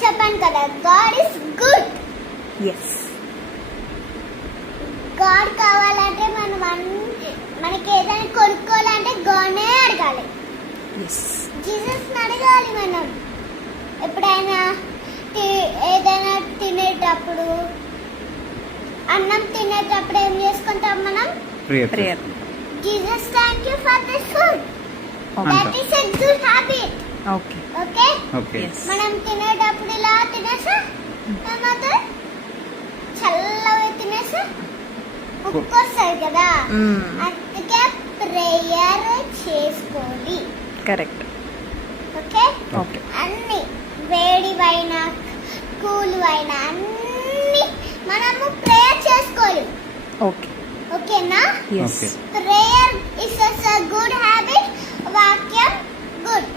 చెప్పాను కదా, God is good. Yes. God కావాలంటే మనకి ఏదైనా కొనుక్కోవాలంటే గాడ్నే అడగాలి. ఎస్. జీసస్ అడగాలి మనం. ఎప్పుడైనా ఏదైనా తినేటప్పుడు, అన్నం తినేటప్పుడు ఏం చేసుకుంటాం మనం? Prayer. Jesus thank you for this food. That is a good habit. Okay. Okay. Okay. మనం తినేటప్పుడు ఇలా తినేసా ఏమవుతుంది? చల్లగా తినేసా ఉక్కొస్తుంది కదా. అందుకే ప్రేయర్ చేసుకోవాలి. కరెక్ట్. ఓకే. ఓకే. అన్ని వేడివైనా కూల్వైనా అన్ని మనము ప్రేయర్ చేసుకోవాలి. ఓకే. ఓకేనా? Yes. Okay. Prayer is a good habit. వాక్యం గుడ్.